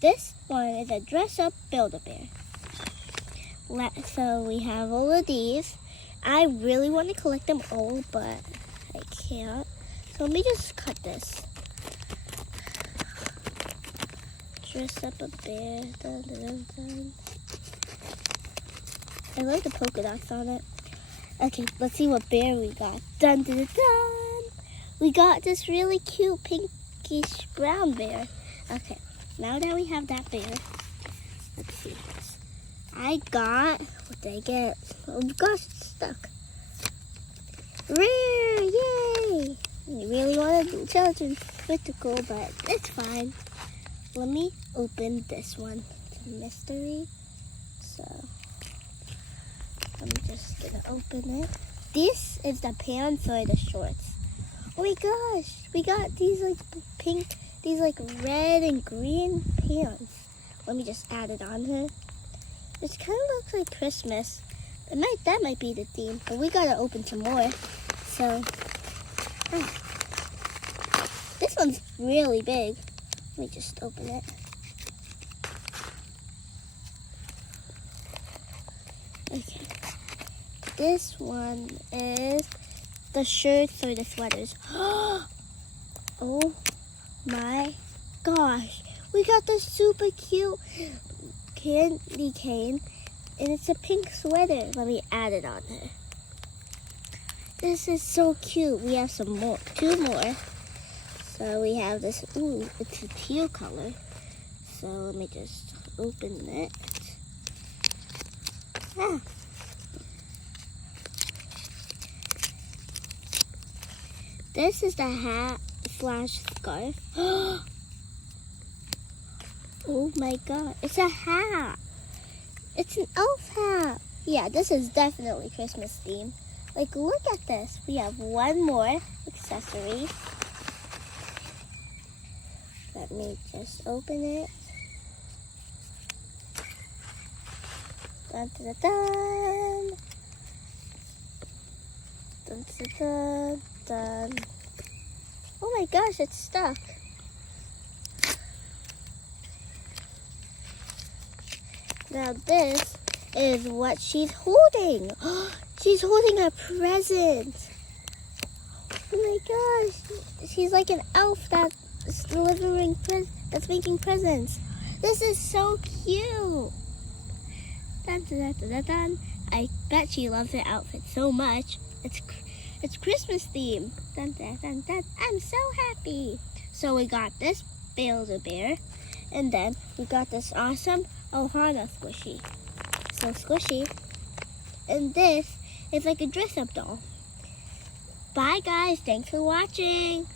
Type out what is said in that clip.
This one is a dress-up Build-A-Bear. So we have all of these. I really want to collect them all, but I can't. So let me just cut this. Dress up a bear. Dun, dun, dun, dun. I like the polka dots on it. Okay, let's see what bear we got. Dun, dun, dun, dun. We got this really cute pinkish brown bear. Okay, now that we have that bear, let's see this. I got, what did I get? Oh gosh, it's stuck. Rare, yay! I really wanted children's critical, but it's fine. Let me open this one. It's a mystery. So, I'm just gonna open it. This is the pants or the shorts. Oh my gosh, we got these like pink, these like red and green pants. Let me just add it on here. This kind of looks like Christmas. That might be the theme, but we gotta open some more. So, this one's really big. Let me just open it. Okay. This one is the shirts or the sweaters. Oh my gosh. We got this super cute candy cane, and it's a pink sweater. Let me add it on there. This is so cute. We have some more, 2 more. So we have this, ooh, it's a teal color. So let me just open it. Ah. This is the hat slash scarf. Oh my god, it's a hat. It's an elf hat. Yeah, this is definitely Christmas themed. Like, look at this. We have 1 more accessory. Let me just open it. Dun, dun, dun, dun. Dun, dun, dun, dun. Oh my gosh, it's stuck. Now this is what she's holding. She's holding a present. Oh my gosh. She's like an elf that's delivering that's making presents. This is so cute. Dun, dun, dun, dun, dun. I bet she loves her outfit so much. It's Christmas theme. Dun, dun, dun, dun. I'm so happy. So we got this Build-A-Bear, and then we got this awesome Ohana squishy. So squishy. And this is like a dress-up doll. Bye guys, thanks for watching.